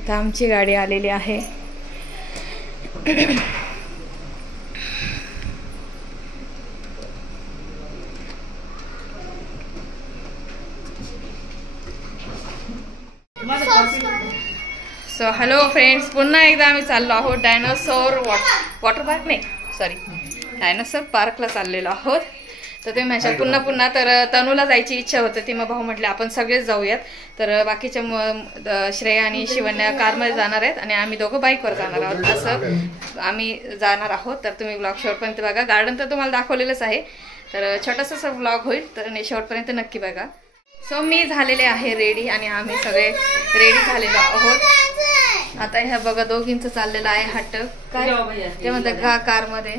इथं आमची गाडी आलेली आहे. सो हॅलो फ्रेंड्स, पुन्हा एकदा आम्ही चाललो आहोत डायनासोर वॉटर पार्क नाही सॉरी डायनासोर पार्कला चाललेलो आहोत. तर ते माझ्या पुन्हा तर तनूला जायची इच्छा होती ती, मग भाऊ म्हटले आपण सगळेच जाऊयात. तर बाकीच्या श्रेया आणि शिवन्या कारमध्ये जाणार आहेत आणि आम्ही दोघं बाईकवर जाणार आहोत. असं आम्ही जाणार आहोत. तर तुम्ही ब्लॉग शेवटपर्यंत बघा. गार्डन तर तुम्हाला दाखवलेलंच आहे, तर छोटासा ब्लॉग होईल, तर शेवटपर्यंत नक्की बघा. सो मी झालेले आहे रेडी आणि आम्ही सगळे रेडी झालेलो आहोत. आता ह्या बघा दोघींचं चाललेलं आहे हट्ट. काय ते म्हणतात का कार मध्ये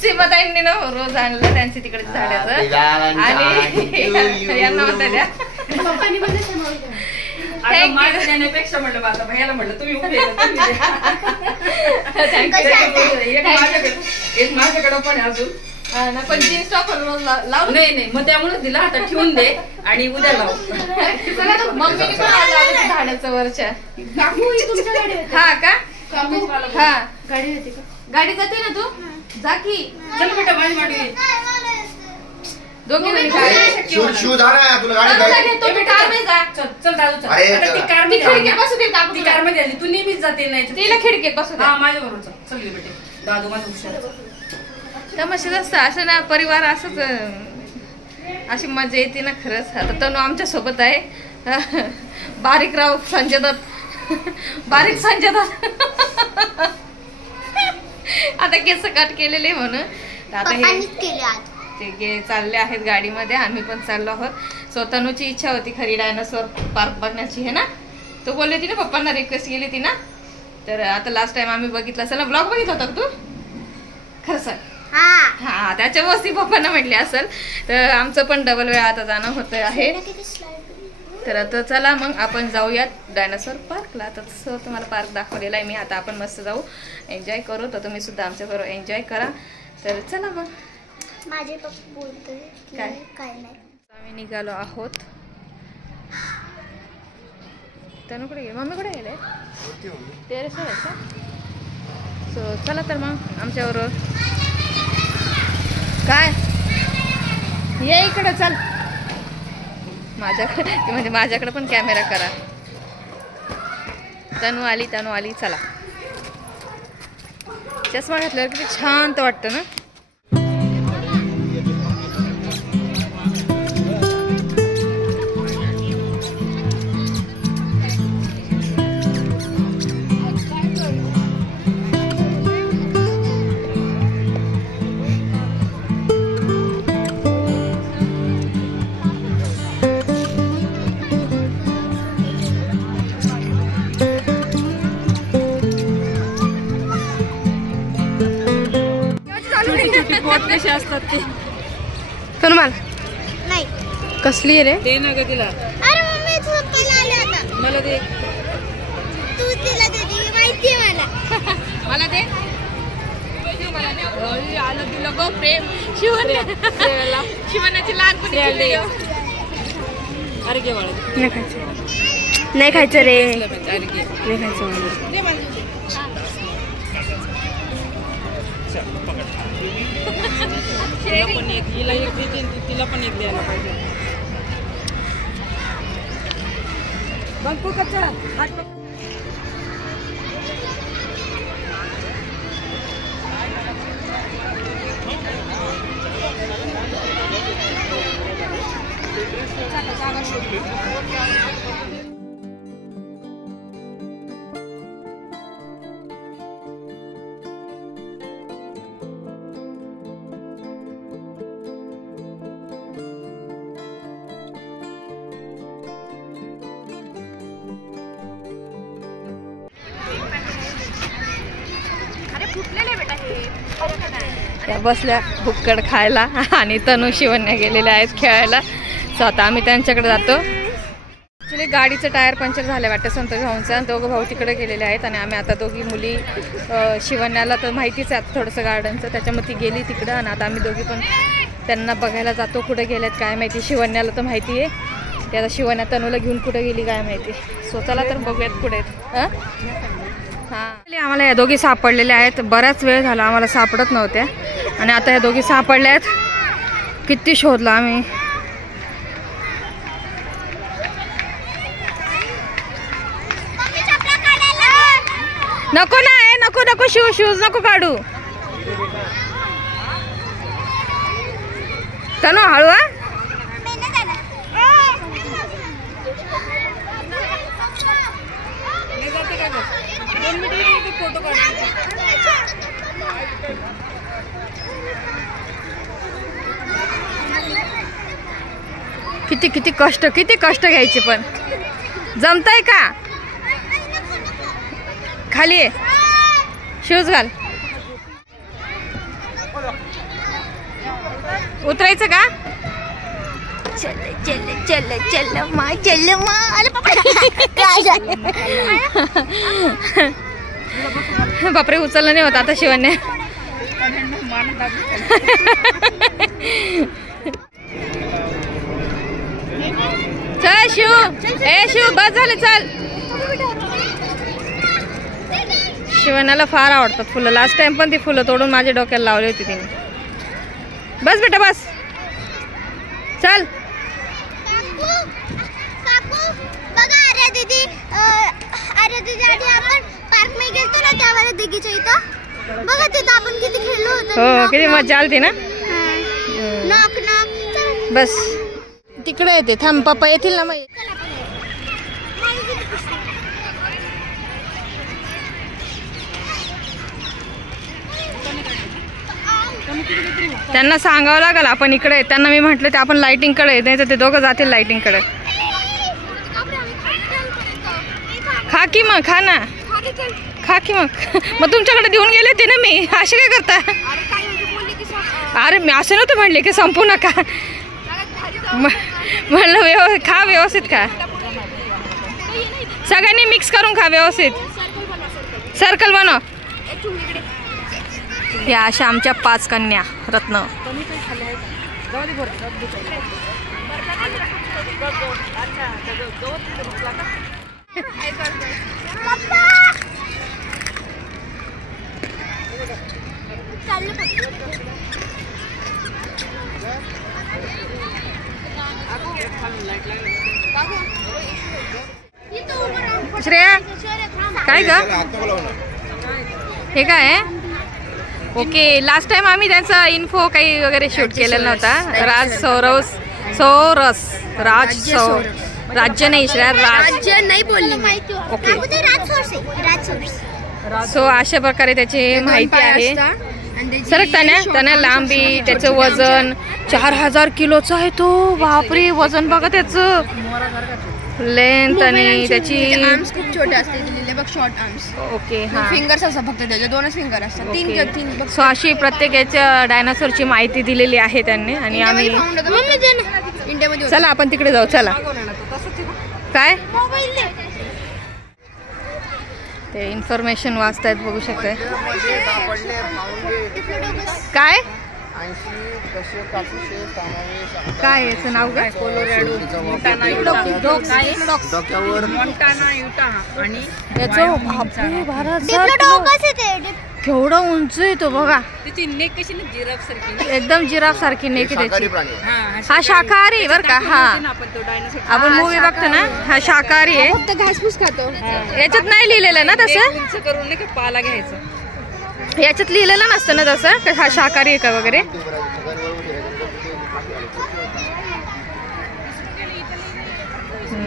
सीमाताईंनी ना रोज आणलं त्यांची तिकडे झाडाचं आणि यांना म्हणतात द्या पेक्षा म्हणलं माझा भैयाला म्हणलं तुम्ही एक माझ्याकडे पण अजून पण जीन्स टॉप लावून नाही मग त्यामुळे दिला आता ठेवून दे आणि उद्या लावू. मम्मीने पण लावलं झाडाचं वरच्या. हा का? हा गाडी जाते का? गाडी जाते ना तू जा की. चल बेटा माझी मांडवी दोघी जणी ती कार मध्ये आली. तू नेहमीच जाते नाही तिला खिडकीत बसू. हा माझ्या बरोबर चल बेटे. दादू माझं हुशार तमाशाच असतं असं ना. परिवार असंच अशी मजा येते ना खरंच. आता तनू आमच्या सोबत आहे. बारीक राव संजय दत्त बारीक संजय दत्त आता केस कट केलेले म्हणून आता हे ते चालले आहेत गाडीमध्ये. आम्ही पण चाललो आहोत. सो तनूची इच्छा होती खरी डायनासोर पार्क बघण्याची है ना. तो बोलली होती ना पप्पांना रिक्वेस्ट केली ती ना. तर आता लास्ट टाइम आम्ही बघितलं असेल ना. ब्लॉग बघितला होता तू खरं सर? हा त्याच्यामुळेच ती पप्पांना म्हटली असेल. तर आमचं पण डबल वेळा आता जाणं होतं आहे. तर आता चला मग आपण जाऊयात डायनासोर पार्कला. तर तसं तुम्हाला पार्क दाखवलेला आहे मी. आता आपण मस्त जाऊ एन्जॉय करू. तर तुम्ही सुद्धा आमच्याबरोबर एन्जॉय करा. तर चला मग. माझे पप्पा बोलतोय काय नाही. आम्ही निघालो आहोत. तनू कुठे गेले? मम्मी कुठे गेले? टेरेसवर आहेत का? सो चला तर मग आमच्याबरोबर. काय ये इकडं चल. माझ्याकडे म्हणजे माझ्याकडे पण कॅमेरा करा. तनू आली चला. चष्मा घातल्यावर किती छान वाटतं ना. कशी असतात ते तर मला नाही कसली रे ते ना ग तिला. अरे मम्मी झोपायला आले आता. मला ते तू तिला दे माहिती मला. मला दे. आलं तुला गो प्रेम शिवण्याची लहानपणी. अरे घे मला. नाही खायचं रे. अरे घे. नाही खायचं. पण एक हिला एक देते तिला पण एक द्यायला पाहिजे. त्या बसल्या भुक्कड खायला आणि तनू शिवण्या गेलेल्या आहेत खेळायला. सो आता आम्ही त्यांच्याकडे जातो. ॲक्च्युली गाडीचं टायर पंक्चर झालं वाटतं संतोष भाऊंचा. दोघं भाऊ तिकडे गेलेले आहेत आणि आम्ही आता दोघी मुली शिवण्याला तर माहितीच आहे थोडंसं गार्डनचं, त्याच्यामुळे ती गेली तिकडं आणि आता आम्ही दोघी पण त्यांना बघायला जातो. कुठे गेलेत काय माहिती. शिवण्याला तर माहिती आहे, ते आता शिवण्या तनूला घेऊन कुठे गेली काय माहिती. स्वतःला तर बघूयात कुठे आहेत. हां आम्हाला या दोघी सापडलेल्या आहेत. बराच वेळ झाला आम्हाला सापडत नव्हत्या आणि आता या दोघी सापडल्या आहेत. किती शोधला आम्ही. नको ना नको नको शूज नको काढू. तनु हळू. किती कष्ट घ्यायचे पण जमतंय का. खाली आहे शूज घाल. उतरायचं का. चल बापरे उचललं नाही होत आता शिवण्या. चल शिव बस झालं चल. शिवण्याला फार आवडतात फुलं. लास्ट टाइम पण ती फुलं तोडून माझ्या डोक्याला लावली होती तिने. बस बेटा बस चल. अरे दीदी आपण पार्क मध्ये गेलतो ना त्यावेळेला दिघीच्या इथं बघा तिथं आपण किती खेळलो होतो. हो किती मजा आली ना. बस तिकडे येते. थांब पप्पा येतील ना मग. त्यांना सांगावं लागेल आपण इकडे. त्यांना मी म्हटलं ते आपण लाइटिंग कडे नाही तर ते दोघं जातील लाइटिंग कडे. खा की मग खा ना खा की मग तुमच्याकडे देऊन गेले ते ना मी. असे काय करता. अरे मी असं नव्हतं म्हणले की संपू नका. म्हणलं खा व्यवस्थित खा. सगळ्यांनी मिक्स करून खा व्यवस्थित. सर्कल बनव. या अशा आमच्या 5 कन्या रत्न. श्रेया काय ग हे काय आहे. ओके लास्ट टाइम आम्ही त्यांचा इन्फो काही वगैरे शूट केलेला नव्हता. राज्य नाही श्रेया राज्य नाही बोलली. ओके सो अशा प्रकारे त्याची माहिती आहे. सरकताना लांबी त्याचं वजन 4000 किलोचं आहे. तो बापरे तीन बघा त्याचं लेंथ आणि त्याची आर्म्स खूप छोटे असते दिलेले बघ शॉर्ट आर्म्स. ओके हा फिंगर्स असतात फक्त त्याचे 2च फिंगर असतात. तीन बघ. सो अशी प्रत्येक याच्या डायनासोरची माहिती दिलेली आहे त्यांनी आणि आम्ही इंडियामध्ये. चला आपण तिकडे जाऊ. चला काय ते इन्फॉर्मेशन वाचतायत बघू शकताय. काय काय याचं नाव काय. केवढा उंच आहे तो बघा. त्याची नेक कशी ना जिराफ सारखी एकदम जिराफ सारखी नेक त्याची. हा शाकाहारी बर का. हा आपण मूवी बघतो ना हा शाकाहारी आहे. फक्त घासपूस खातो. याच्यात नाही लिहिलेलं ना तसं. उंच करून नाही का पाला घ्यायचं. याच्यात लिहिलेलं नसतं ना तसं हा शाकाहारी आहे का वगैरे.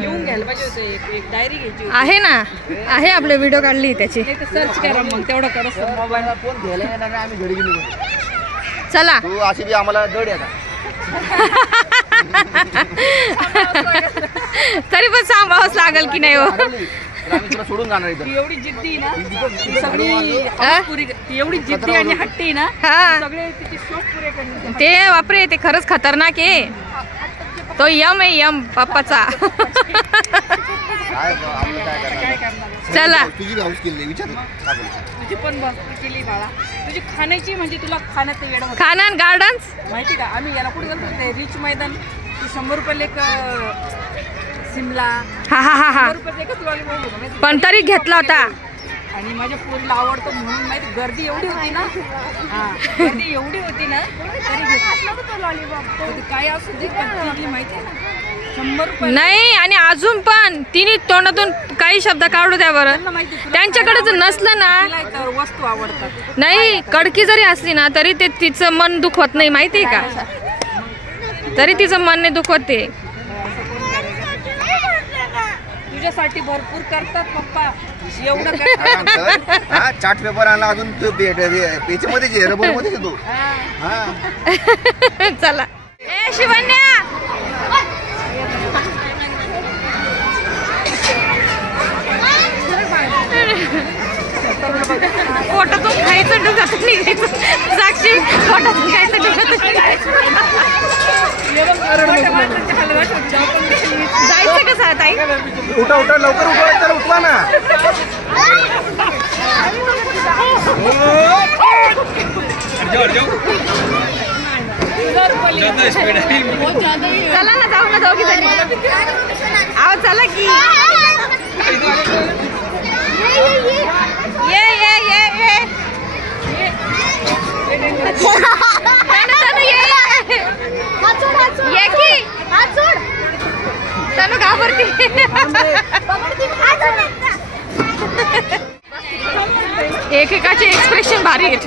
लिहून घ्यायला पाहिजे होतं. एक डायरी घ्यायची आहे ना आहे आपले व्हिडिओ काढली त्याची. सर्च करा मग तेवढं करा. मोबाईलला फोन घ्यायला येणार नाही आम्ही घरी गेलो. चला तू अशी बी आम्हाला जड आहे. तरी पण सांभाळावंच लागेल की नाही हो. आम्ही तुला सोडून जाणार इथं. एवढी जिद्दी ना ती सगळी ती एवढी जिद्दी आणि हट्टी ना हा सगळे तिचे शौक पुरे करणे. ते बापरे ते खरंच खतरनाक आहे. तो यम आहे यम पप्पाचा. काय आम्ही काय काय करणार? करणार? चला तुझी हाऊस केली विचार तुझी पण बघ केली बाळा. तुझी खाण्याची म्हणजे तुला खाण्यात वेळ होतं. खानान गार्डन्स माहिती का आम्ही याला कुठे गेलो ते रिच मैदान ते 100 रुपये एक शिमला हा हा हा हा 100 रुपये एकच लॉलीपॉप होतं माहिती का? पण तरी घेतला होता. आणि माझ्या पोरीला आवडतं म्हणून माहिती गर्दी एवढी होती ना. हा गर्दी एवढी होती ना तरी घेतला लॉलीपॉप. काय असू दे पण तिला माहिती आहे ना 100 रुपये नाही आणि अजून पण तिने तोंडातून काही शब्द काढू द्या बरं. त्यांना माहिती तुला त्यांच्याकडे जर नसलं ना तिला इतर वस्तू आवडतात. नाही कडकी जरी असली ना तरी ते तिचं मन दुखवत नाही माहितीये का. तरी तिचं मन नाही दुखवत ते. तुझ्यासाठी भरपूर करतात पप्पा एवढं करतात. हा चार्ट पेपर आणला अजून पेचमध्ये रबर मध्ये येतो. हा चला ए शिवन्या पोटातून खायचं डुगातून निघायचं. साक्षी पोटातून खायचं डुगातून निघायचं. जायचं कसं आता ताई. उठा उठा लवकर उठवा त्याला उठवा ना. चला ना जाऊ ना दोघी जणी. आहो चला की ये ये ये ये ये की तनु घाबरती. एकेकाचे एक्सप्रेशन भारी आहेत.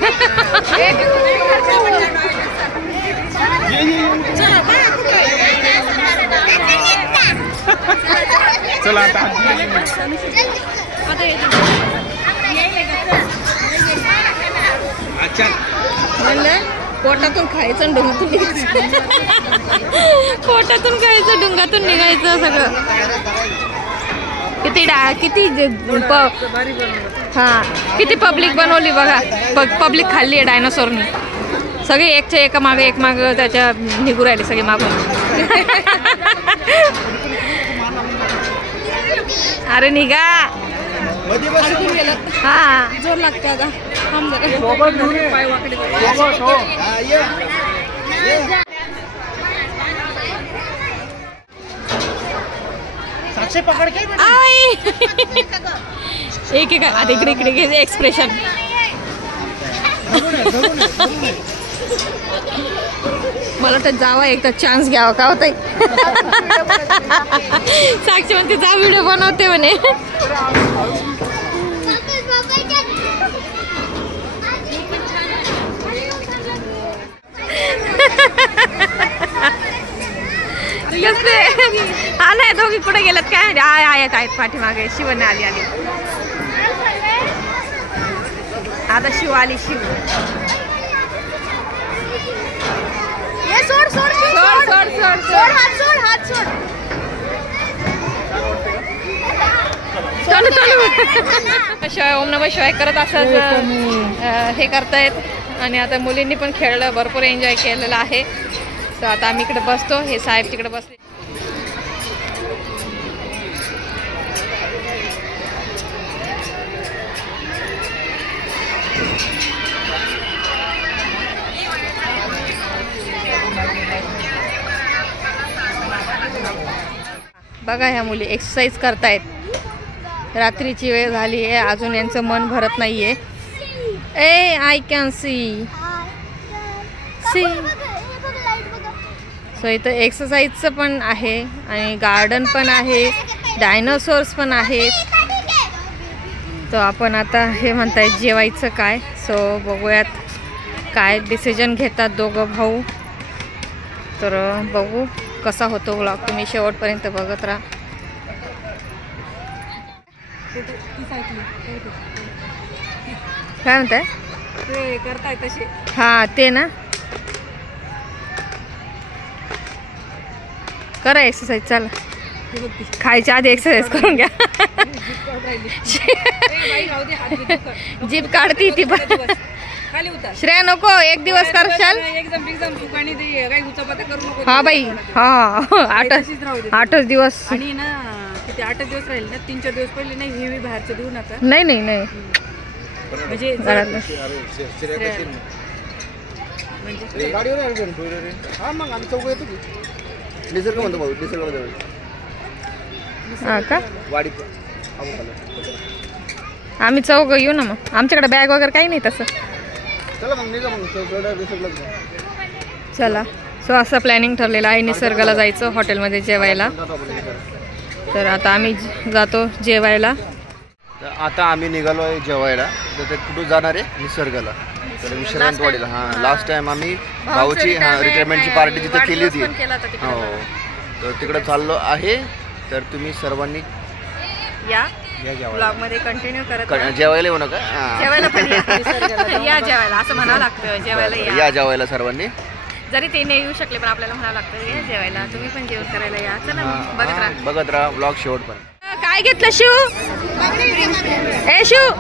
चला आता म्हणलं पोटातून खायचं आणि डुंगातून निघायचं. पोटातून खायचं डुंगातून निघायचं सगळं. किती पब्लिक बनवली बघा. पब्लिक खाल्ली आहे डायनासोरनी. सगळे एकच्या एका मागे एक माग त्याच्या निघू राहिले सगळे मागून. अरे निघा. हा जोर लागते आता. पाय वाकडे एक एक आता इकडे इकडे एक्सप्रेशन. मला तर जावा एकदा चान्स घ्यावा का होता. साक्षी म्हणते जा व्हिडिओ बनवते म्हणे. हा नाही दोघी कुठे गेलात काय. आहेत पाठीमागे. शिवने आली आता शिव आली. शिव सोड सोड सोड सोड सोड सोड हात सोड हात सोड. शिवाय ओम नमः शिवाय करत असंच हे करतायत. आणि आता मुलींनी पण खेळलं भरपूर एन्जॉय केलेलं आहे. तर आता आम्ही इकडे बसतो. हे साहेब तिकडे बसले. बघा ह्या मुली एक्सरसाइज करतायत. रात्रीची वेळ झाली आहे अजून यांचं मन भरत नाहीये. ए आय कॅन सी सो इथं एक्सरसाइजचं पण आहे आणि गार्डन पण आहे. डायनासोर्स पण आहेत. तर आपण आता हे म्हणतायत जेवायचं काय. सो बघूयात काय डिसिजन घेतात दोघं भाऊ. तर बघू कसा होतो व्लॉग. तुम्ही शेवटपर्यंत बघत राहा. काय म्हणताय ते करताय तसे. हा ते ना करा एक्सरसाइज. चला खायच्या आधी एक्सरसाइज करून घ्या. जीभ काढती ती पण. खाली उतर. श्रेया नको एक दिवस करशाल. एकदम एकदम तू आणि ते काही उचापत्या करू नको. हा बाई हा 8च दिवस. आणि ना ते ते 8 दिवस राहील ना, 3-4 दिवस पहिले नाही हेवी बाहेरचं देऊ नका. नाही नाही नाही म्हणजे घरातलं. म्हणजे गाडीवर हा मग आम्ही चौघ येतो की निसर्ग म्हणतो भाऊ, निसर्ग हा का वाडी आम्ही चौघ येऊ ना मग. आमच्याकडे बॅग वगैरे काही नाही तसं. चला मग निघा मग निसर्ग. चला सो असं प्लॅनिंग ठरलेलं आहे निसर्गाला जायचं हॉटेलमध्ये जेवायला. तर आता आम्ही जातो जेवायला. तर आता आम्ही निघालो आहे जेवायला. तर ते कुठं जाणार आहे निसर्गाला, तर विश्रांतवाडीला. हां लास्ट टाइम आम्ही भाऊची रिटायरमेंटची पार्टी तिथं केली होती. हो तर तिकडं चाललो आहे. तर तुम्ही सर्वांनी या जेवायला ब्लॉगमध्ये कंटिन्यू करत जेवायला येऊ नका. जेवायला पण या जेवायला असं म्हणावं लागतं. जेवायला या जेवायला सर्वांनी. जरी ते नाही येऊ शकले पण आपल्याला म्हणावं लागतं या जेवायला. तुम्ही पण जेवण करायला या. चला मग बघत राहा. बघत राहा ब्लॉग शेवट पण. काय घेतलं शिव? ए शिव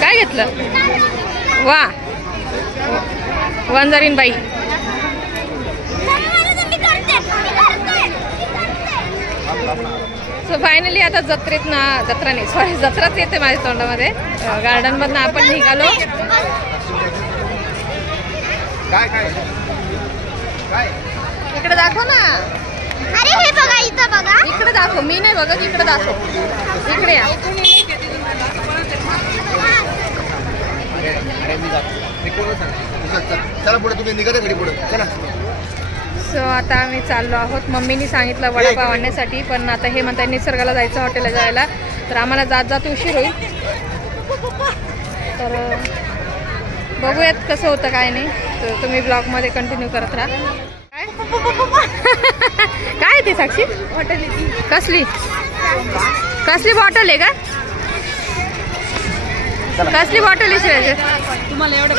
काय घेतलं? वा वंजारीन बाई. सो फायनली आता जत्रेत ना, जत्रा नाही सॉरी जत्राच येते माझ्या तोंडामध्ये. गार्डन मधनं आपण निघालो. इकडे दाखव ना. अरे हे बघा इथं बघा. इकडे दाखव. मी नाही बघत. इकडे दाखव. इकडे या. चला पुढे तुम्ही निघा घरी पुढे चला. सो आता आम्ही चाललो आहोत. मम्मीनी सांगितलं वडापाव आणण्यासाठी, पण आता हे म्हणताय निसर्गाला जायचं हॉटेलला जायला. तर आम्हाला जात जात उशीर होईल. तर बघूयात कसं होतं काय नाही. तर तुम्ही ब्लॉगमध्ये कंटिन्यू करत राहा. काय ते साक्षी? बॉटल कसली? कसली बॉटल आहे का? कसली बॉटल आहे श्रेयाची? तुम्हाला एवढं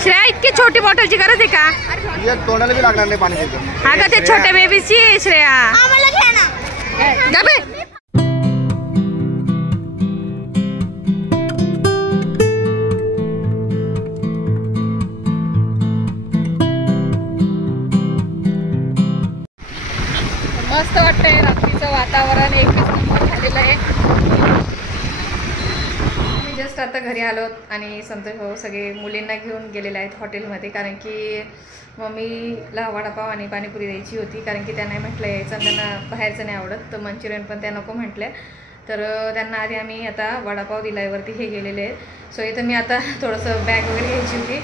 श्रेया इतकी छोटी बॉटलची गरज आहे का? तोंडाला बी लागणार नाही पाणी. हा का ते छोट्या बेबीची आहे श्रेया. आम्हाला घ्या ना. डबे मस्त वाटतंय. रात्रीचं वातावरण 21 नंबर झालेलं आहे. मी जस्ट आता घरी आलो आणि संतोष भाऊ सगळे मुलींना घेऊन गेलेले आहेत हॉटेलमध्ये. कारण की मम्मीला वडापाव आणि पाणीपुरी द्यायची होती. कारण की त्यांना म्हटलं यायचं त्यांना बाहेरचं नाही आवडत. तर मंचुरियन पण त्या नको म्हटल्या. तर त्यांना आधी आम्ही आता वडापाव दिल्यावरती हे गेलेले आहेत. सो इथं मी आता थोडंसं बॅग वगैरे घ्यायची होती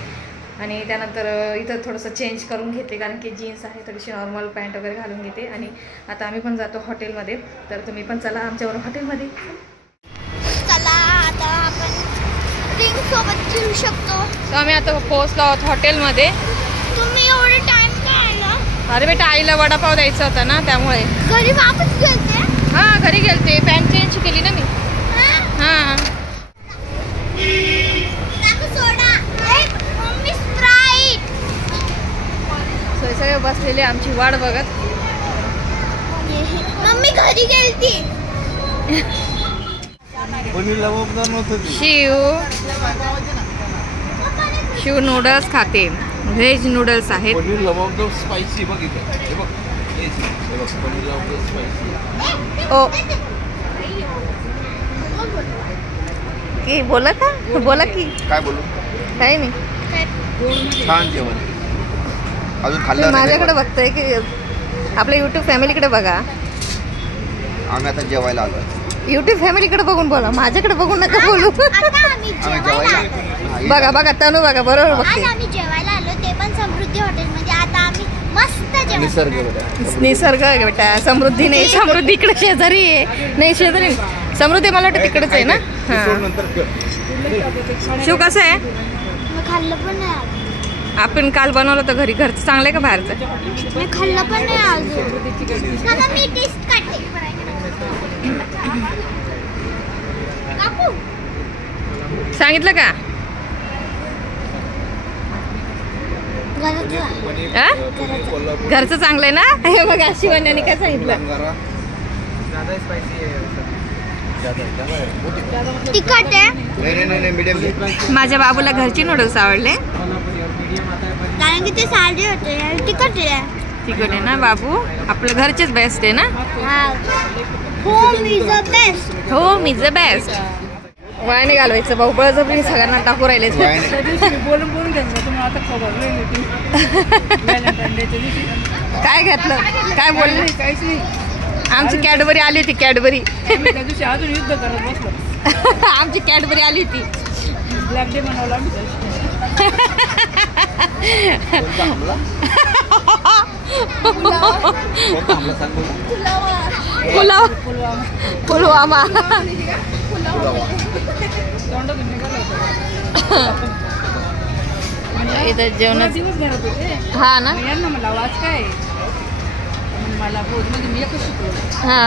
आणि त्यानंतर इथं थोडंसं चेंज करून घेते. कारण की जीन्स आहे थोडीशी नॉर्मल पॅन्ट वगैरे घालून घेते. आणि आता आम्ही पण जातो हॉटेलमध्ये. तर तुम्ही पण चला आमच्याबरोबर हॉटेलमध्ये. चला आता आपण ड्रिंक सोबत घेऊ शकतो. सो आम्ही आता पोहोचलो आहोत हॉटेलमध्ये. तुम्ही एवढे टाइम काय आला? अरे बेटा आईला वडापाव द्यायचा होता ना त्यामुळे. घरी वापस गेलते? हां घरी गेलते. पॅन्ट चेंज केली ना मी. हां सोडा. Mummy Sprite. सो सगळे बसलेले आमची वाट बघत. मम्मी घरी गेलती. शिव नूडल्स खाते. व्हेज नूडल्स आहेत. ओ की बोला का? बोला की काय बोलू? काही नाही. छान जेवण. अजून खाल्लं नाही. माझ्याकडे बघताय की आपल्या युट्यूब फॅमिलीकडे बघा. आम्ही आता जेवायला आलो. युट्यूब फॅमिलीकडे बघून बोला. माझ्याकडे बघून नका बोलू. आता आम्ही जेवायला आलो. बघा बघा तनू बघा बरोबर आज बघते. आम्ही जेवायला आलो ते पण समृद्धी हॉटेलमध्ये. आता आम्ही मस्त जेवण. निसर्ग बघा. निसर्ग आहे बेटा. समृद्धी नाही. समृद्धी इकडे शेजारी आहे. नाही शेजारी नाही. समृद्धी मला वाटतं तिकडेच आहे ना. हां शिव कसं आहे? मी खाल्लं पण नाही अजून. आपण काल बनवलं होतं घरी. घरचं चांगलं आहे का बाहेरचं? मी खाल्लं पण नाही अजून. मला मी टेस्ट काढते. काकू सांगितलं का? घरचं चांगलं आहे ना. हे बघा शिवण्याने काय सांगितलं. तिखट आहे. नाही मीडियम. माझ्या बाबूला घरची नूडल्स आवडले. कारण की ते साधे होते. तिखट आहे. तिखट आहे ना बाबू, आपलं घरचेच बेस्ट आहे ना. Home is the best. Home is the best. वायाने घालवायचं भाऊ, बळजबरीने सगळ्यांना टाकू राहिले. बोलून घ्यायचं तुम्ही आता काय घेतलं, काय बोलले? काहीच नाही. आमची कॅडबरी आली होती, कॅडबरी. त्या दिवशी अजून युद्ध करत बसलो. आमची कॅडबरी आली होती. ब्लॅक डे मनवला पुलवामा. इथं जेवण दिवस घरात होते. हा ना. यांना मला आवाज काय मला बोर्डमध्ये मी एकच शिकवलं. हा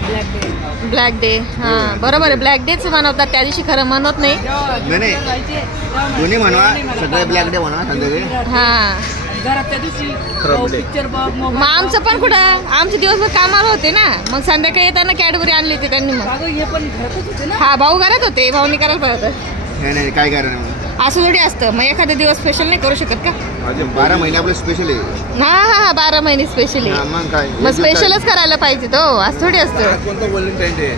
ब्लॅक डे. Black day. हा बरोबर आहे, ब्लॅक डेच मनवतात, त्या दिवशी खरं म्हणत नाही. नाही दोन्ही म्हणवा, सगळे ब्लॅक डे म्हणा संध्याकाळी. हा घरात त्या दिवशी पिक्चर बघ. मग आमचं पण कुठं, आमचे दिवसभर कामाला होते ना, मग संध्याकाळी येताना कॅडबरी आणली होती त्यांनी. मग हे पण घरातच होते ना. हा भाऊ घरात होते, भाऊनी करायला पाहिजे. नाही काय कारण असं थोडी असतं, मग एखादा दिवस स्पेशल नाही करू शकत का? 12 महिने आपलं स्पेशल आहे. हा 12 महिने स्पेशली. मग काय, मग स्पेशलच करायला पाहिजे तो, असं थोडी असतं. कोणतं बोलून पाहिजे.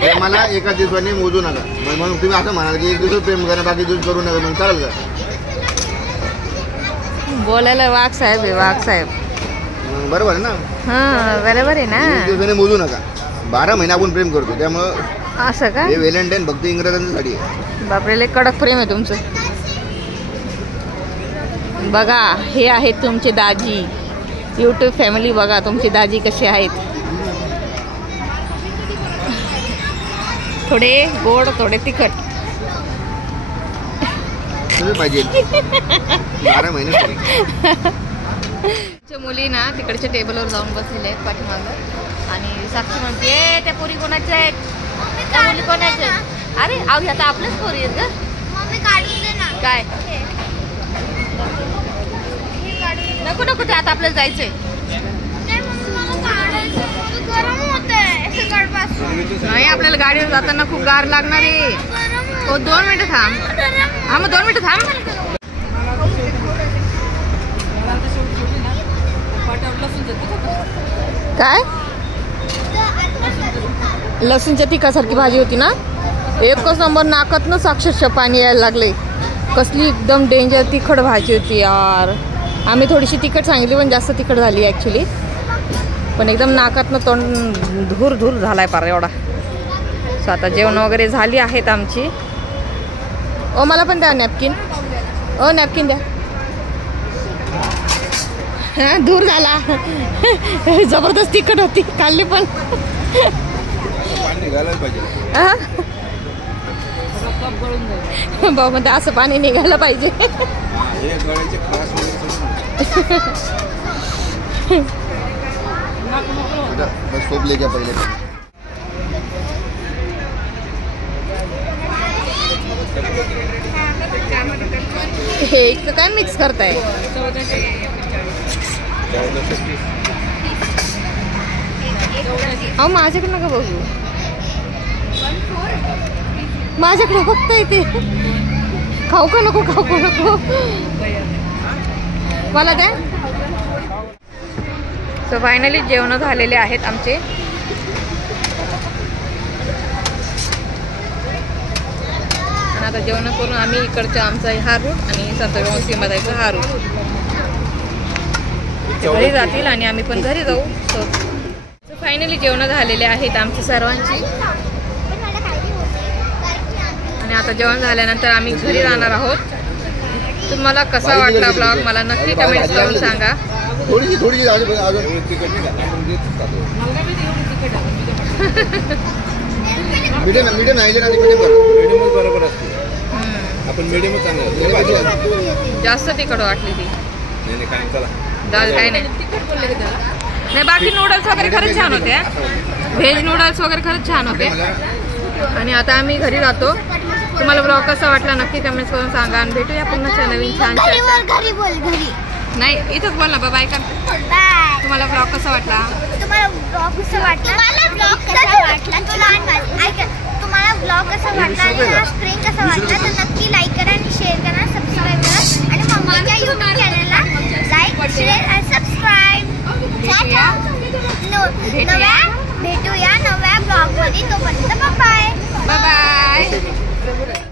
प्रेमाला एका दिवसाने मोजू नका. मग तुम्ही असं म्हणाल की एक दिवस प्रेम करा, बाकी दिवस करू नका, मग चालेल का? बोलायला वाघ साहेब आहे, वाघ साहेब. बरोबर आहे ना. हा बरोबर आहे ना. एक दिवसाने मोजू नका. 12 महिने आपण प्रेम करतो, त्यामुळं असं का? हे व्हॅलेंटाईन फक्त इंग्रजांसाठी आहे. बापरे, लय कडक प्रेम आहे तुमचं. बघा, हे आहेत तुमचे दाजी. यूट्यूब फॅमिली बघा तुमची दाजी कशी आहेत. थोडे गोड, थोडे तिखट पाहिजे. 12 महिने मुली ना तिकडच्या टेबलवर जाऊन बसलेले आहेत पाठीमागं, आणि साक्षी म्हणते त्या पोरी कोणाच्या आहेत, त्या मुली कोणाच्या आहेत. अरे आव ह्या तर आपल्याच पोरी आहेत ग. मम्मी काढून दे ना. काय नको नको, ते आता आपल्याला जायचंय. नाही मम्मी, मला काढायचं. गरम होतंय सकाळपासून. नाही, आपल्याला गाडीवर जाताना खूप गार लागणार आहे. हो 2 मिनिटं थांब. हा मग 2 मिनिटं थांब. काय लसूणच्या तिखासारखी भाजी होती ना, एकच नंबर. नाकातनंच अक्षरशः पाणी यायला लागले. कसली एकदम डेंजर तिखट भाजी होती यार. आम्ही थोडीशी तिखट सांगितली, पण जास्त तिखट झाली ॲक्च्युली. पण एकदम नाकातनं तोंड धूर धूर झालाय पार एवढा. सो आता जेवण वगैरे झाली आहेत आमची. ओ मला पण द्या नॅपकिन. ओ नॅपकिन द्या. हा दूर झाला. जबरदस्त तिखट होती, खाल्ली पण. भाऊ म्हणते असं पाणी निघायला पाहिजे. हे एक काय मिक्स करताय? अहो माझ्याकडे नका बघू, माझ्याकडे फक्त इथे. खाऊ का नको, खाऊ का नको, मला द्या. सो फायनली जेवण झालेले आहेत आमचे. आणि आता जेवण करून आम्ही इकडचा आमचा हा रूट आणि संतगाव सीमाताईचा हा रूट घरी जातील आणि आम्ही पण घरी जाऊ. सो फायनली जेवण झालेले आहेत आमची सर्वांची. आणि आता जेवण झाल्यानंतर आम्ही घरी जाणार आहोत. तुम्हाला कसा वाटला ब्लॉग मला नक्की कमेंट्स करून सांगा. जास्त तिखट वाटली ती. दाल काही नाही. बाकी नूडल्स वगैरे खरंच छान होते. व्हेज नूडल्स वगैरे खरंच छान होते. आणि आता आम्ही घरी जातो. तुम्हाला ब्लॉग कसा वाटला नक्की कमेंट्स करून सांगा. आणि भेटूया पुन्हा नवीन छान नाही इथंच बोल ना बाबा. ऐका बाय. तुम्हाला ब्लॉग कसा वाटला? तुम्हाला ब्लॉग कसा वाटला? तुम्हाला ब्लॉग कसा वाटला आणि हा स्प्रिंग कसा वाटला तर नक्की लाईक करा आणि शेअर करा, सबस्क्राईब करा आणि मम्मीच्या YouTube चॅनलला लाईक, शेअर आणि सबस्क्राईब. भेटूया नव्या ब्लॉग मध्ये. तोपर्यंत बाय बाय बाय.